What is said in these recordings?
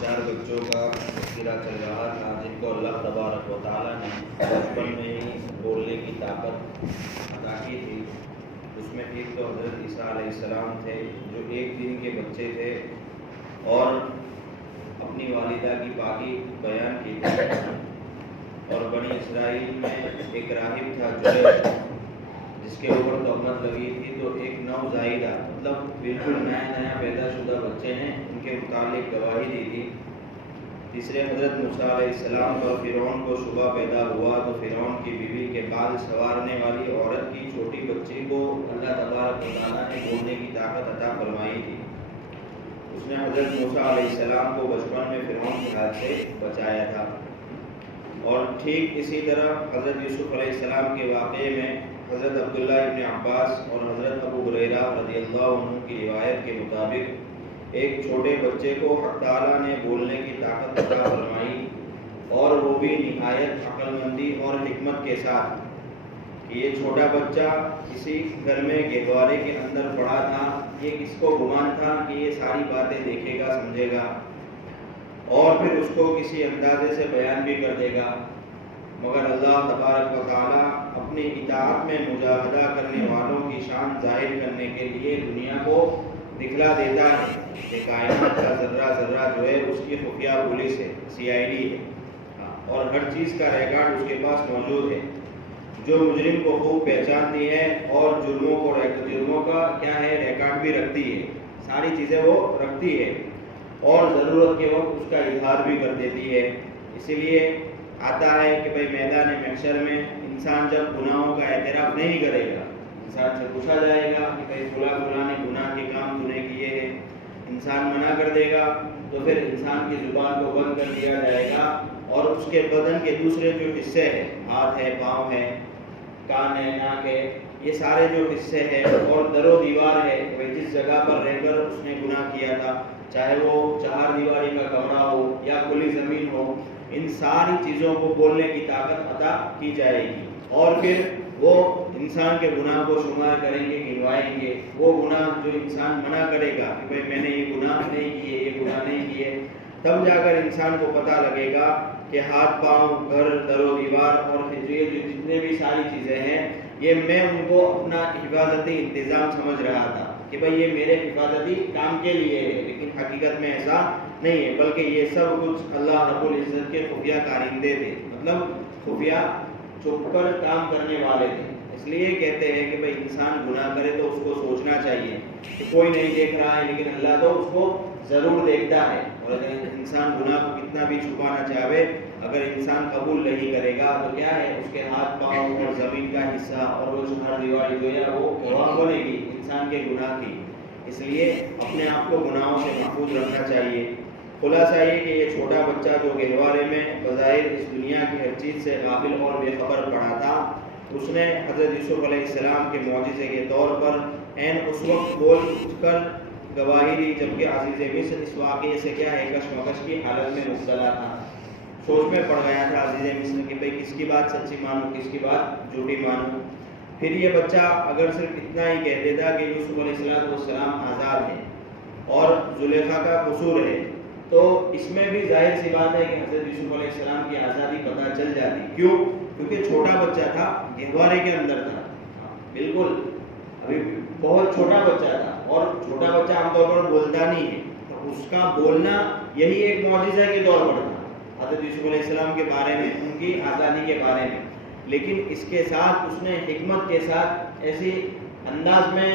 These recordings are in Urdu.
چار بچوں کا تذکرہ چل رہا تھا جن کو اللہ تبارک و تعالیٰ نے بچپن میں ہی بولنے کی طاقت عطا کی تھی۔ اس میں ایک تو حضرت عیسیٰ علیہ السلام تھے جو ایک دن کے بچے تھے اور اپنی والدہ کی پاکی بیان کی تھی۔ اور بنی اسرائیل میں ایک راہب تھا جریج جس کے اوپر تہمت لگی تھی، تو ایک نوزائیدہ مطلب بالکل نیا پیدا شدہ بچے نے ان کے متعلق گواہی دی تھی۔ تیسرے حضرت موسیٰ علیہ السلام پر فرعون کو شبہ پیدا ہوا تو فرعون کی بیوی کے بال سنوارنے والی عورت کی چھوٹی بچی کو اللہ تبارک و تعالیٰ نے بولنے کی طاقت عطا فرمائی تھی۔ اس نے حضرت موسیٰ علیہ السلام کو بچپن میں فرعون کے ہاتھ سے بچایا تھا۔ اور ٹھیک اسی طرح حضرت یوسف علیہ السلام کے واقعے میں حضرت عبداللہ ابن عباس اور حضرت ابو ہریرہ رضی اللہ عنہ کی روایت کے مطابق ایک چھوٹے بچے کو حق تعالیٰ نے بولنے کی طاقت عطا فرمائی، اور وہ بھی نہایت عقل مندی اور حکمت کے ساتھ کہ یہ چھوٹا بچہ کسی گھر میں گہوارے کے اندر پڑا تھا۔ یہ کس کو گمان تھا کہ یہ ساری باتیں دیکھے گا، سمجھے گا اور پھر اس کو کسی اندازے سے بیان بھی کر دے گا، مگر اللہ تبارک و تعالیٰ اپنی اطاعت میں مجاہدہ کرنے والوں کی شان ظاہر کرنے کے لیے دنیا کو دکھلا دیتا ہے کہ کائنات کا ذرہ ذرہ جو ہے اس کی خفیہ پولیس ہے، CID ہے، اور ہر چیز کا ریکارڈ اس کے پاس موجود ہے، جو مجرم کو خوب پہچانتی ہے اور جرموں کا کیا ہے ریکارڈ بھی رکھتی ہے، ساری چیزیں وہ رکھتی ہے اور ضرورت کے وقت اس کا اظہار بھی کر دیتی ہے۔ اسی لیے آتا ہے کہ بھئی میدان محشر میں انسان جب گناہوں کا اعتراف نہیں کرے گا، انسان سے پوچھا جائے گا کہ بھئی فلاں نے گناہ کے کام تو نے کیے ہیں، انسان منع کر دے گا تو پھر انسان کی زبان کو بند کر دیا جائے گا اور اس کے بدن کے دوسرے جو حصے ہیں، ہاتھ ہے، پاؤں ہے، کان ہے، ناک ہے، یہ سارے جو حصے ہیں اور در و دیوار ہے، جس جگہ پر رہ کر اس نے گناہ کیا تھا، چاہے وہ چہار دیواری کا کمرہ ہو یا کھلی زمین ہو، ان ساری چیزوں کو بولنے کی طاقت عطا کی جائے گی، اور پھر وہ انسان کے گناہ کو شمار کریں گے، گنوائیں گے۔ وہ گناہ جو انسان منع کرے گا کہ بھئی میں نے یہ گناہ نہیں کیے، یہ گناہ نہیں کیے، تب جا کر انسان کو پتہ لگے گا کہ ہاتھ، پاؤں، گھر، در و دیوار اور یہ جو جتنے بھی ساری چیزیں ہیں، یہ میں ان کو اپنا حفاظتی انتظام سمجھ رہا تھا کہ بھئی یہ میرے حفاظتی کام کے لیے ہے، لیکن حقیقت میں ایسا نہیں ہے، بلکہ یہ سب کچھ اللہ رب العزت کے خفیہ کارندے تھے، مطلب خفیہ چھپ کر کام کرنے والے تھے۔ اس لیے کہتے ہیں کہ بھئی انسان گناہ کرے تو اس کو سوچنا چاہیے کہ کوئی نہیں دیکھ رہا ہے، لیکن اللہ تو اس کو ضرور دیکھتا ہے، اور اگر انسان گناہ کو کتنا بھی چھپانا چاہے، اگر انسان قبول نہیں کرے گا تو کیا ہے، اس کے ہاتھ، پاؤں اور زمین کا حصہ اور وہ چہار دیواری جو ہے وہ گواہ بنے گی انسان کے گناہ کی۔ اس لیے اپنے آپ کو گناہوں سے محفوظ رکھنا چاہیے۔ خلاصہ یہ کہ یہ چھوٹا بچہ جو گہوارے میں بظاہر اس دنیا کی ہر چیز سے غافل اور بے خبر پڑا تھا، اس نے حضرت یوسف علیہ السلام کے معجزے کے طور پر عین اس وقت بول کر گواہی دی جبکہ عزیز مصر اس واقعے سے کیا ہے، کشمکش کی حالت میں مبتلا تھا، سوچ میں پڑ گیا تھا عزیز مصر کہ بھئی کس کی بات سچی مانوں، کس کی بات جھوٹی مانوں۔ پھر یہ بچہ اگر صرف اتنا ہی کہہ دیتا کہ یوسف علیہ السلام آزاد ہیں اور زلیخا کا قصور ہے، تو اس میں بھی ظاہر سی بات ہے کہ حضرت یوسف علیہ السلام کی آزادی پتہ چل جاتی۔ کیوں؟ کیونکہ چھوٹا بچہ تھا، گہوارے کے اندر تھا، بالکل ابھی بہت چھوٹا بچہ تھا، اور چھوٹا بچہ عام طور پر بولتا نہیں ہے، تو اس کا بولنا یہی ایک معجزہ کے طور پر تھا حضرت یوسف علیہ السلام کے بارے میں، ان کی آزادی کے بارے میں، لیکن اس کے ساتھ اس نے حکمت کے ساتھ ایسی انداز میں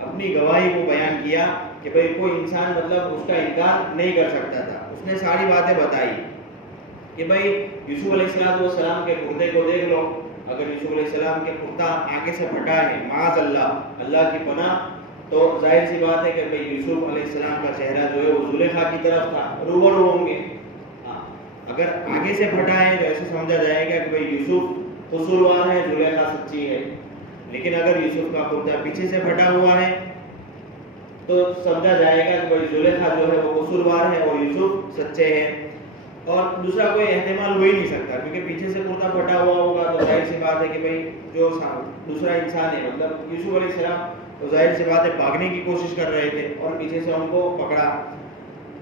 اپنی گواہی کو بیان کیا کہ بھئی کوئی انسان مطلب اس کا انکار نہیں کر سکتا تھا۔ اس نے ساری باتیں بتائی کہ بھئی یوسف علیہ السلام کے کردے کو دیکھ لو، اگر یوسف علیہ السلام کے کردہ آگے سے پھٹا ہے، معاذ اللہ کی پناہ، تو ظاہر سی بات ہے کہ بھئی یوسف علیہ السلام کا چہرہ جو ہے وہ زلیخا کی طرف تھا، روبرو ہوں گے۔ اگر آگے سے پھٹا ہے تو ایسے سمجھا جائے گا کہ بھئی یوسف قصوروار ہے، زلیخا سچی ہے، لیکن اگر یوسف کا کردہ پیچھے سے پھٹا ہوا ہے تو سمجھا جائے گا کہ زلیخا جو ہے وہ قصوروار ہے اور یوسف سچے ہیں، اور دوسرا کوئی احتمال ہو ہی نہیں سکتا، کیونکہ پیچھے سے کردہ پھٹا ہوا ہوگا تو ظاہر سی بات ہے کہ بھئی جو دوسرا انسان ہے، مطلب یوسف علیہ السلام، تو ظاہر سی بات ہے بھاگنے کی کوشش کر رہے تھے اور پیچھے سے ان کو پکڑا۔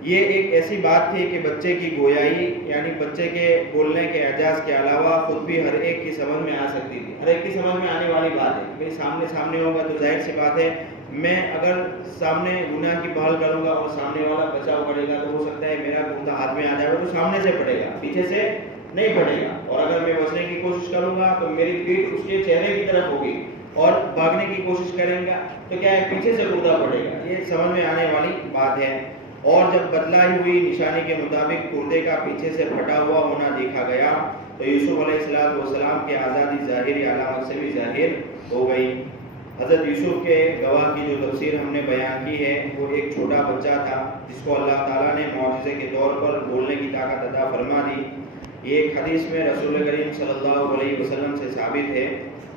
یہ ایک ایسی بات تھی کہ بچے کی گویائی یعنی بچے کے بولنے کے اعجاز کے علاوہ خود بھی ہر ایک کی سمجھ میں آ سکتی تھی. ہر ایک کی سمجھ میں آنے والی بات ہے کہ سامنے ہوگا تو ظاہر سی بات ہے میں اگر سامنے گناہ کی پہل کروں گا اور سامنے والا بچاؤ پڑے گا تو ہو سکتا ہے میرا گناہ ہاتھ میں آ جائے گا تو سامنے سے پڑے گا, پیچھے سے نہیں پڑے گا. اور اگر میں بچنے کی کوشش کروں گا تو میری پیٹھ اس کے چہرے کی طرف ہوگی اور بھاگنے کی کوشش کریں گا تو کیا ہے پیچھے سے کودنا پڑے گا. یہ سمجھ میں آنے والی بات ہے. اور جب بدلائی ہوئی نشانی کے مطابق کردے کا پیچھے سے پھٹا ہوا ہونا دیکھا گیا تو یوسف علیہ السلام کی آزادی ظاہری علامت سے بھی ظاہر ہو گئی. حضرت یوسف کے گواہ کی جو تفسیر ہم نے بیان کی ہے وہ ایک چھوٹا بچہ تھا جس کو اللہ تعالیٰ نے معجزے کے طور پر بولنے کی طاقت عطا فرما دی. یہ ایک حدیث میں رسول کریم صلی اللہ علیہ وسلم سے ثابت ہے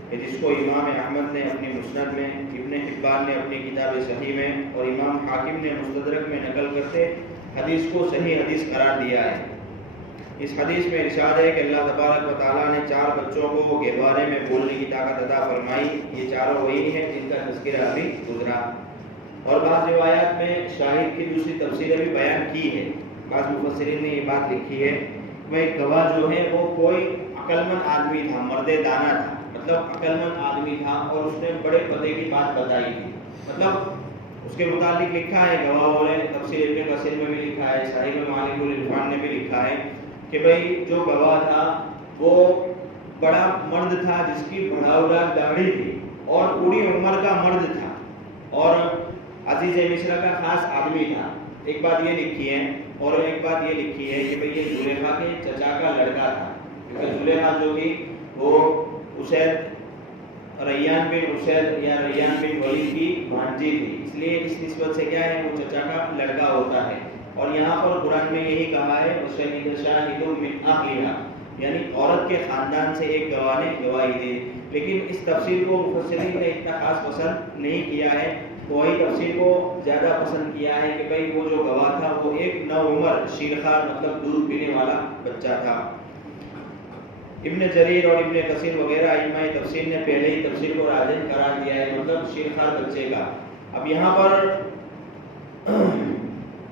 کہ جس کو امام احمد نے اپنی مسند میں, ابن حبان نے اپنی کتاب صحیح میں اور امام حاکم نے مستدرک میں نقل کرتے حدیث کو صحیح حدیث قرار دیا ہے. اس حدیث میں ارشاد ہے کہ اللہ تبارک و تعالیٰ نے 4 بچوں کو گہوارے میں بولنے کی طاقت عطا فرمائی. یہ چاروں وہی ہیں جن کا تذکرہ ابھی گزرا. اور بعض روایات میں شاہد کی دوسری تفسیریں بھی بیان کی ہے. بعض مفسرین نے یہ بات لکھی ہے کہ گواہ جو ہے وہ کوئی عقلمند آدمی تھا, مرد دانا تھا, مطلب عقلمند آدمی تھا اور اس نے بڑے پتے کی بات بتائی تھی. مطلب اس کے متعلق لکھا ہے گواہوں نے, تفسیر ابن کثیر میں بھی لکھا ہے, صحیح معالم العرفان نے بھی لکھا ہے کہ بھئی جو گواہ تھا وہ بڑا مرد تھا جس کی بڑھاوڑا داڑھی تھی اور پوری عمر کا مرد تھا اور عزیز مصر کا خاص آدمی تھا. ایک بات یہ لکھی ہے اور ایک بات یہ لکھی ہے کہ بھئی یہ زلیخا کے چچا کا لڑکا تھا, کیونکہ زلیخا جو تھی وہ اسید ریان بن اسید یا ریان بن ولید کی بھانجی تھی, اس لیے اس نسبت سے کیا ہے وہ چچا کا لڑکا ہوتا ہے. اور یہاں پر قرآن میں یہی کہا ہے وَشَهِدَ شَاهِدٌ مِّنْ أَهْلِهَا یعنی عورت کے خاندان سے ایک گواہ نے گواہی دی. لیکن اس تفسیر کو مفسرین نے اتنا خاص پسند نہیں کیا ہے. وہی تفسیر کو زیادہ پسند کیا ہے کہ بھئی وہ جو گواہ تھا وہ ایک نوعمر شیرخوار مطلب دودھ پینے والا بچہ تھا. ابن جریر اور ابن کثیر وغیرہ ائمہ تفسیر نے پہلے ہی تفسیر کو راجح قرار دیا ہے, مطلب شیرخوار بچے کا. اب یہاں پر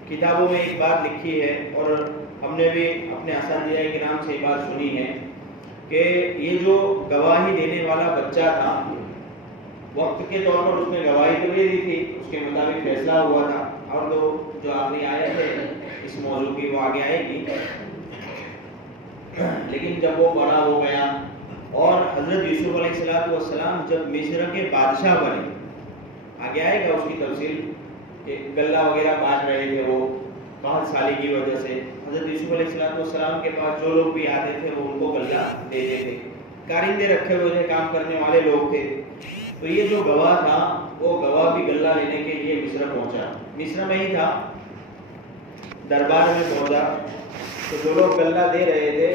کتابوں میں ایک بات لکھی ہے اور ہم نے بھی اپنے اساتذہ کرام سے یہ بات سنی ہے کہ یہ جو گواہی دینے والا بچہ تھا وقت کے طور پر اس نے گواہی تو دے دی تھی, اس کے مطابق فیصلہ ہوا تھا. اور جو آخری آیت ہے اس موضوع کی وہ آگے آئے گی. لیکن جب وہ بڑا ہو گیا اور حضرت یوسف علیہ السلام جب مصر کے بادشاہ بنے, آگے آئے گا اس کی تفصیل کہ غلہ وغیرہ بانٹ رہے تھے وہ 5 سالی کی وجہ سے. حضرت یوسف علیہ السلام کے پاس جو لوگ بھی آتے تھے وہ ان کو غلہ دیتے تھے, کارندے رکھے ہوئے تھے, کام کرنے والے لوگ تھے. تو یہ جو گواہ تھا وہ گواہ بھی غلہ لینے کے لیے مصر پہنچا, مصر میں ہی تھا, دربار میں پہنچا. تو جو لوگ غلہ دے رہے تھے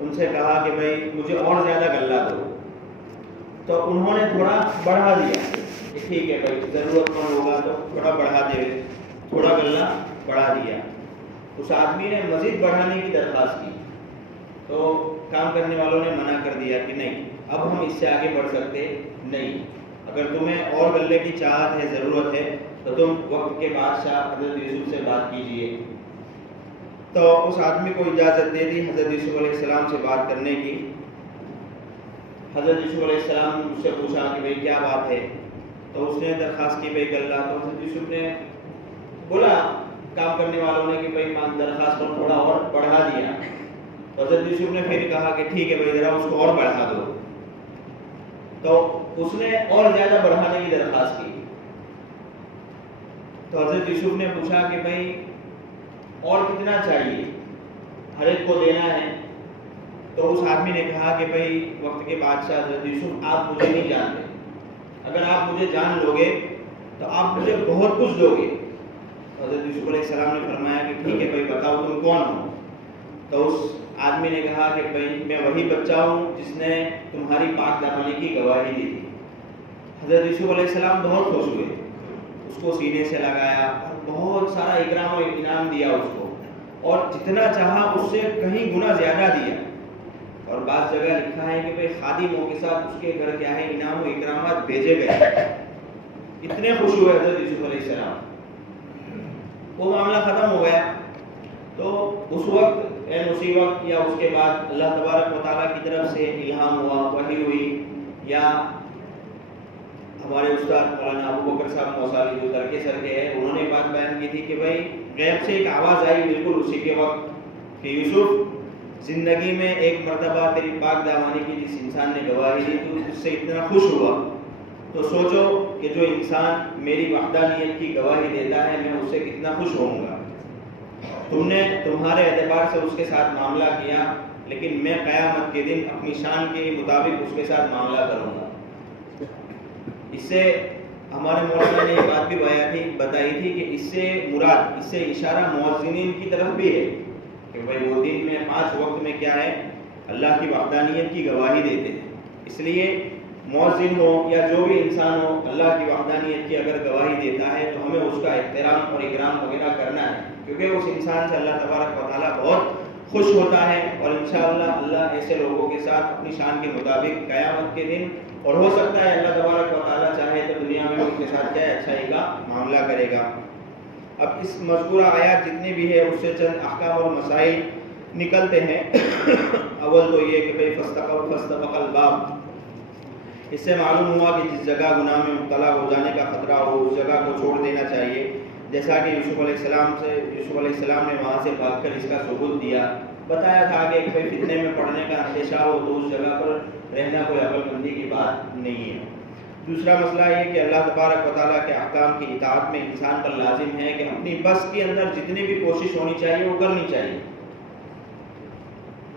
ان سے کہا کہ بھائی مجھے اور زیادہ غلہ دو. تو انہوں نے تھوڑا بڑھا دیا کہ ٹھیک ہے بھائی ضرورت مند ہوگا تو تھوڑا بڑھا دے, تھوڑا غلہ بڑھا دیا. اس آدمی نے مزید بڑھانے کی درخواست کی تو کام کرنے والوں نے منع کر دیا کہ نہیں اب ہم اس سے آگے بڑھ سکتے نہیں, اگر تمہیں اور غلے کی چاہت ہے, ضرورت ہے تو تم وقت کے بادشاہ حضرت یوسف سے بات کیجئے. تو اس آدمی کو اجازت دے دی حضرت یوسف علیہ السلام سے بات کرنے کی. حضرت یوسف علیہ السلام اس سے پوچھا کہ بھئی کیا بات ہے, تو اس نے درخواست کی بھئی غلہ. تو حضرت یوسف نے بولا کام کرنے والوں نے کہ بھئی درخواست کو تھوڑا اور بڑھا دیا. تو حضرت یوسف نے پھر کہا کہ ٹھیک ہے بھئی ذرا اس کو اور بڑھا دو. تو اس نے اور زیادہ بڑھانے کی درخواست کی. تو حضرت یوسف نے پوچھا کہ بھئی اور کتنا چاہیے, ہر ایک کو دینا ہے. تو اس آدمی نے کہا کہ بھئی وقت کے بادشاہ حضرت یوسف آپ مجھے نہیں جانتے, اگر آپ مجھے جان لوگے تو آپ مجھے بہت کچھ دو گے. حضرت یوسف علیہ السلام نے فرمایا کہ ٹھیک ہے بھئی بتاؤ تم کون ہو. تو اس آدمی نے کہا کہ بھئی میں وہی بچہ ہوں جس نے تمہاری پاک دامنی کی گواہی دی تھی. حضرت یوسف علیہ السلام بہت خوش ہوئے, اس کو سینے سے لگایا اور بہت سارا اکرام و انعام دیا اس کو, اور جتنا چاہا اس سے کہیں گنا زیادہ دیا. اور بعض جگہ لکھا ہے کہ بھئی خادموں کے ساتھ اس کے گھر کیا ہے انعام و اکرامات بھیجے گئے. اتنے خوش ہوئے حضرت یوسف علیہ السلام. وہ معاملہ ختم ہو گیا. تو اس وقت اسی وقت یا اس کے بعد اللہ تبارک و تعالیٰ کی طرف سے الہام ہوا, وحی ہوئی, یا ہمارے استاد مولانا ابو بکر صاحب موسالی جو ترکے سر کے ہیں, انہوں نے بات بیان کی تھی کہ بھائی غیب سے ایک آواز آئی بالکل اسی کے وقت کہ یوسف زندگی میں ایک مرتبہ تیری پاک دامانی کی جس انسان نے گواہی دی تو اس سے اتنا خوش ہوا, تو سوچو کہ جو انسان میری وحدانیت کی گواہی دیتا ہے میں اس سے کتنا خوش ہوں گا. تم نے تمہارے اعتبار سے اس کے ساتھ معاملہ کیا, لیکن میں قیامت کے دن اپنی شان کے مطابق اس کے ساتھ معاملہ کروں گا. اس سے ہمارے مولانا نے یہ بات بھی بتائی تھی کہ اس سے مراد, اس سے اشارہ مؤذنین کی طرف بھی ہے کہ بھائی وہ دن میں 5 وقت میں کیا ہے اللہ کی وحدانیت کی گواہی دیتے ہیں. اس لیے مؤذن ہو یا جو بھی انسان ہو اللہ کی وحدانیت کی اگر گواہی دیتا ہے تو ہمیں اس کا احترام اور اکرام وغیرہ کرنا ہے, کیونکہ اس انسان سے اللہ تبارک و تعالیٰ بہت خوش ہوتا ہے. اور انشاءاللہ اللہ ایسے لوگوں کے ساتھ اپنی شان کے مطابق قیامت کے دن, اور ہو سکتا ہے اللہ تبارک و تعالیٰ چاہے تو دنیا میں ان کے ساتھ کیا اچھائی کا معاملہ کرے گا. اب اس مذکورہ آیات جتنی بھی ہے اس سے چند احکام اور مسائل نکلتے ہیں. اول تو یہ کہ بھائی فاستبق الباب, اس سے معلوم ہوا کہ جس جگہ گناہ میں مبتلا ہو جانے کا خطرہ ہو اس جگہ کو چھوڑ دینا چاہیے, جیسا کہ یوسف علیہ السلام نے وہاں سے بھاگ کر اس کا ثبوت دیا. بتایا تھا کہ کوئی فتنے میں پڑنے کا اندیشہ ہو تو اس جگہ پر رہنا کوئی عقل مندی کی بات نہیں ہے. دوسرا مسئلہ یہ کہ اللہ تبارک و تعالیٰ کے احکام کی اطاعت میں انسان پر لازم ہے کہ اپنی بس کے اندر جتنی بھی کوشش ہونی چاہیے وہ کرنی چاہیے,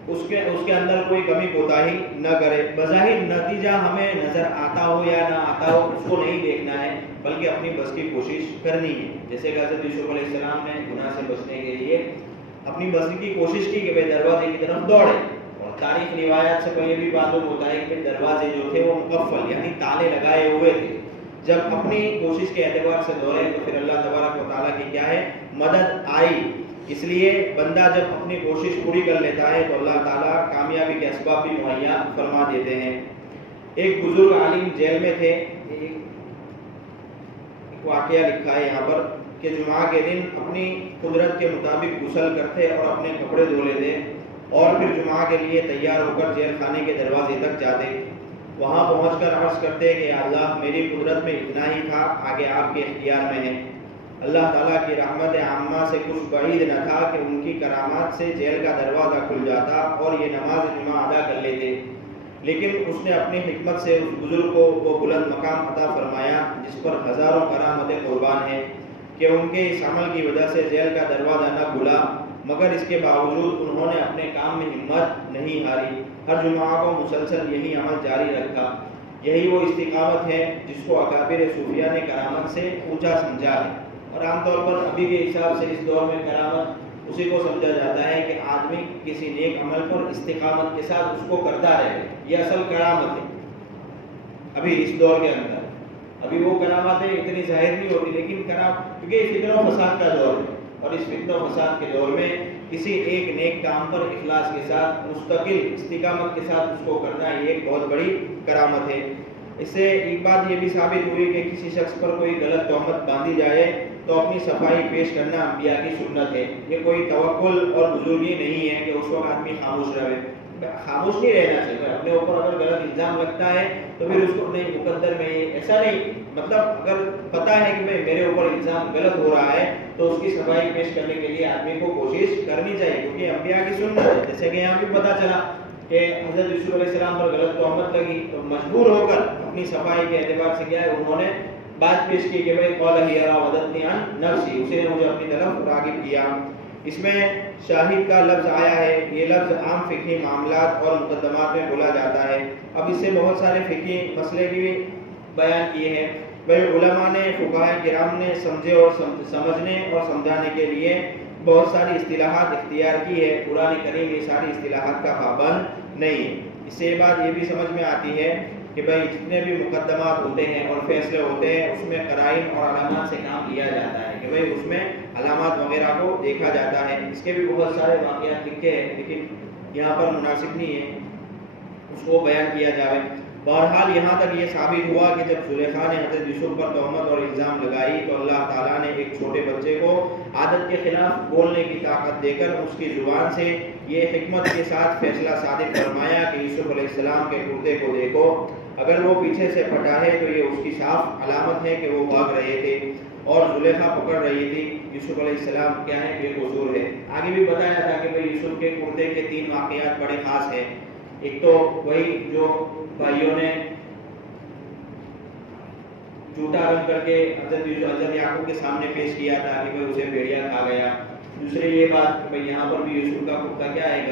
اس کے اندر کوئی کمی کوتاہی نہ کرے. بظاہر نتیجہ ہمیں نظر آتا ہو یا نہ آتا ہو اس کو نہیں دیکھنا ہے, بلکہ اپنی بس کی کوشش کرنی ہے. جیسے کہ حضرت یوسف علیہ السلام نے گناہ سے بچنے کے لیے اپنی بس کی کوشش کی کہ بھائی دروازے کی طرف دوڑے, اور تاریخ روایات سے کوئی بھی معلوم ہوتا ہے کہ دروازے جو تھے وہ مقفل یعنی تالے لگائے ہوئے تھے. جب اپنی کوشش کے اعتبار سے دوڑے تو پھر اللہ تبارک و تعالیٰ کی کیا ہے مدد آئی. اس لیے بندہ جب اپنی کوشش پوری کر لیتا ہے تو اللہ تعالیٰ کامیابی کے اسباب بھی مہیا فرما دیتے ہیں. ایک بزرگ عالم جیل میں تھے. ایک واقعہ لکھا ہے یہاں پر کہ جمعہ کے دن اپنی قدرت کے مطابق غسل کرتے اور اپنے کپڑے دھو لیتے, اور پھر جمعہ کے لیے تیار ہو کر جیل خانے کے دروازے تک جاتے. وہاں پہنچ کر عرض کرتے کہ یا اللہ میری قدرت میں اتنا ہی تھا, آگے آپ کے اختیار میں ہے. اللہ تعالیٰ کی رحمت عامہ سے کچھ بعید نہ تھا کہ ان کی کرامات سے جیل کا دروازہ کھل جاتا اور یہ نماز جمعہ ادا کر لیتے. لیکن اس نے اپنی حکمت سے اس بزرگ کو وہ بلند مقام عطا فرمایا جس پر ہزاروں کرامتیں قربان ہیں کہ ان کے اس عمل کی وجہ سے جیل کا دروازہ نہ کھلا, مگر اس کے باوجود انہوں نے اپنے کام میں ہمت نہیں ہاری. ہر جمعہ کو مسلسل یہی عمل جاری رکھا. یہی وہ استقامت ہے جس کو اکابر صوفیہ نے کرامت سے اونچا سمجھا ہے. اور عام طور پر ابھی کے حساب سے اس دور میں کرامت اسی کو سمجھا جاتا ہے کہ آدمی کسی نیک عمل پر استقامت کے ساتھ اس کو کرتا رہے. یہ اصل کرامت ہے ابھی اس دور کے اندر. ابھی وہ کرامتیں اتنی ظاہر نہیں ہوتی, لیکن کیونکہ فتنہ و فساد کا دور ہے, اور اس فتنہ و فساد کے دور میں کسی ایک نیک کام پر اخلاص کے ساتھ مستقل استقامت کے ساتھ اس کو کرنا یہ ایک بہت بڑی کرامت ہے. اس سے ایک بات یہ بھی ثابت ہوئی کہ کسی شخص پر کوئی غلط تہمت باندھی جائے تو اپنی صفائی پیش کرنا انبیاء کی سنت ہے. یہ کوئی توکل اور بزرگی نہیں ہے کہ اس وقت آدمی خاموش رہے. خاموش نہیں رہنا چاہیے. اپنے اوپر اگر غلط الزام لگتا ہے تو پھر اس کو اپنے مقدر میں ایسا نہیں, مطلب اگر پتا ہے کہ بھائی میرے اوپر الزام غلط ہو رہا ہے تو اس کی صفائی پیش کرنے کے لیے آدمی کو کوشش کرنی چاہیے, کیونکہ انبیاء کی سنت ہے. جیسے کہ یہاں بھی پتا چلا کہ حضرت یوسف علیہ السلام پر غلط تہمت لگی تو مجبور ہو کر اپنی صفائی کے اعتبار سے کیا ہے انہوں نے بات پیش کی کہ بھائی قال ہی راودتنی عن نفسی, اسے نے مجھے اپنی طرف راغب کیا. اس میں شاہد کا لفظ آیا ہے. یہ لفظ عام فقہی معاملات اور مقدمات میں بولا جاتا ہے. اب اس سے بہت سارے فقہی مسئلے بھی بیان کیے ہیں. بھائی علماء نے فقہاء کرام نے سمجھے اور سمجھنے اور سمجھانے کے لیے بہت ساری اصطلاحات اختیار کی ہے. قرآن کریم یہ ساری اصطلاحات کا پابند نہیں ہے. اس سے یہ بات یہ بھی سمجھ میں آتی ہے کہ بھائی جتنے بھی مقدمات ہوتے ہیں اور فیصلے ہوتے ہیں اس میں قرائن اور علامات سے کام لیا جاتا ہے کہ بھئی اس میں علامات وغیرہ کو دیکھا جاتا ہے. اس کے بھی بہت سارے واقعات لکھے ہیں لیکن یہاں پر مناسب نہیں ہے اس کو بیان کیا جائے. بہرحال یہاں تک یہ ثابت ہوا کہ جب زلیخا نے حضرت یوسف پر تہمت اور الزام لگائی تو اللہ تعالیٰ نے ایک چھوٹے بچے کو عادت کے خلاف بولنے کی طاقت دے کر اس کی زبان سے یہ حکمت کے ساتھ فیصلہ صادق فرمایا کہ یوسف علیہ السلام کے کرتے کو دیکھو، اگر وہ پیچھے سے پھٹا ہے تو یہ اس کی صاف علامت ہے کہ وہ بھاگ رہے تھے اور زلیخا پکڑ رہی تھی، یوسف علیہ السلام کیا ہے بے قصور ہے۔ آگے بھی بتایا تھا کہ بھئی یوسف کے کرتے کے 3 واقعات بڑے خاص ہیں۔ ایک تو وہی جو بھائیوں نے جھوٹا رنگ کر کے حضرت یعقوب کے سامنے پیش کیا تھا کہ اسے بھیڑیا کھا گیا۔ دوسری یہ بات کہ یہاں پر بھی یوسف کا کرتا کیا ہے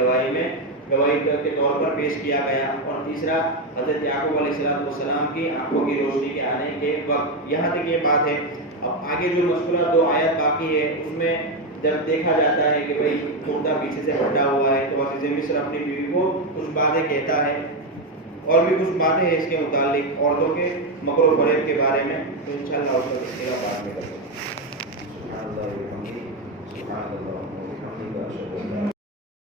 گواہی کے طور پر پیش کیا گیا۔ اور تیسرا حضرت یعقوب علیہ السلام کی آنکھوں کی روشنی کے آنے کے وقت، یہاں تک یہ بات ہے۔ اب آگے جو مذکورہ 2 آیات باقی ہے اس میں جب دیکھا جاتا ہے کہ بھئی کرتا پیچھے سے پھٹا ہوا ہے تو عزیز مصر اپنی بیوی کو کچھ باتیں کہتا ہے اور بھی کچھ باتیں ہیں اس کے متعلق عورتوں کے مکر و فریب کے بارے میں، تو انشاءاللہ اس کا تذکرہ بعد میں کریں گے۔ سبحان اللہ و بحمدہ، سبحان اللہ۔